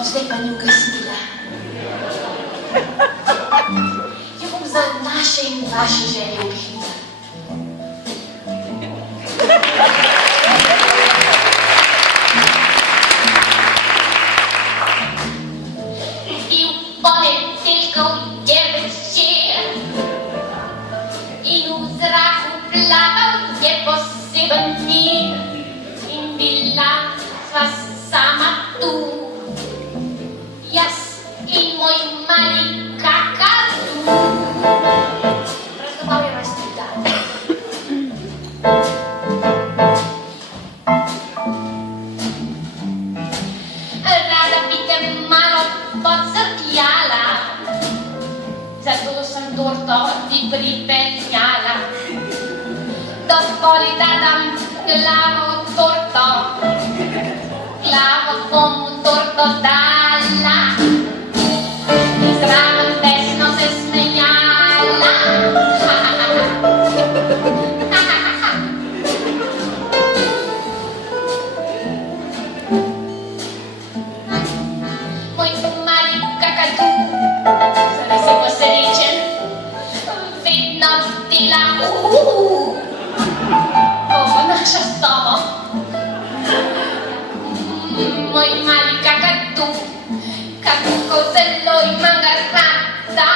После понюхай смела. Yung za naszej żenie uchyta. I powiem tylko jeden się. I u zraku plawał nieposypany. I bila was sama tu. Jas i mój mali kakadu. Rozmawiam raz tutaj. Rada bitem malo podzrtiala. Zato sam torto ti pripenjala. Dovolj da dam glavo torto. Glavo komu torto dala. I zraven desno se smejala. Moj mali kakadu, zdaj se posrečen, vedno dela naša sobo. Moj mali kakadu, kako zelo imam ga rada.